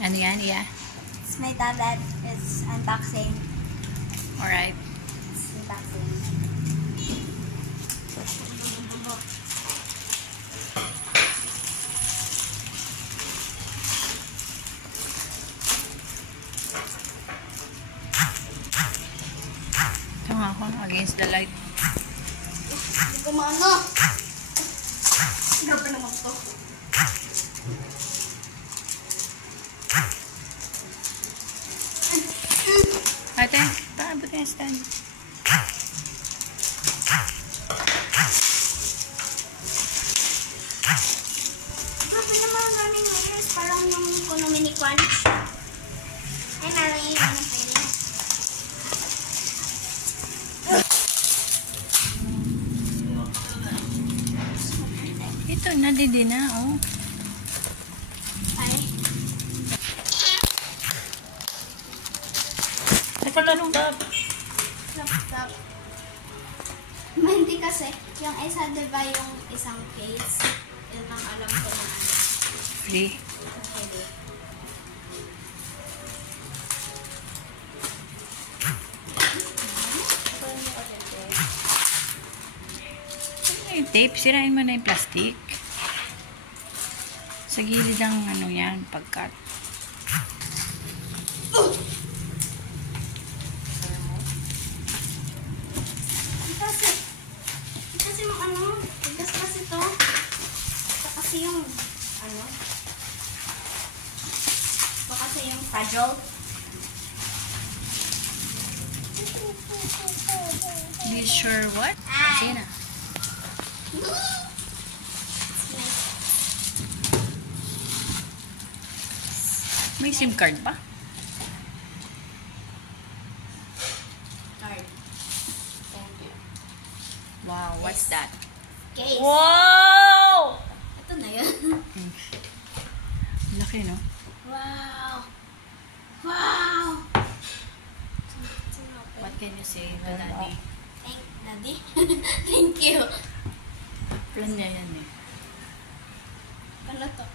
Ano yan, yeah? It's my tablet. It's unboxing. Alright. It's unboxing. Ito nga ako, against the light. Hindi ko maano. Grabe naman to. Ate, paabot yung stand. Grabe naman ang daming layers. Parang yung kuno mini crunch. Ay, parang yung ano pwede. Ito, nadidi na, oh. Ay. Laptop. Laptop. Hindi kasi, yung isa diba yung isang case, yun ang alam ko na ano. Free. Pwede. Ano yung tape? Sirain mo na yung plastic. Sa gilid ng ano yan, pagkat. Kasi yung ano, tigas kasi to. Kasi yung ano, ito kasi yung fragile. Be sure what? Ay. Sige na. May SIM card ba? Card. Thank you. Wow, what's that? Case. Wow! Ito na yun. Laki, no? Wow. Wow. What can you say to Daddy? Thank Daddy. Thank you. Plan niya yan eh. Ano to?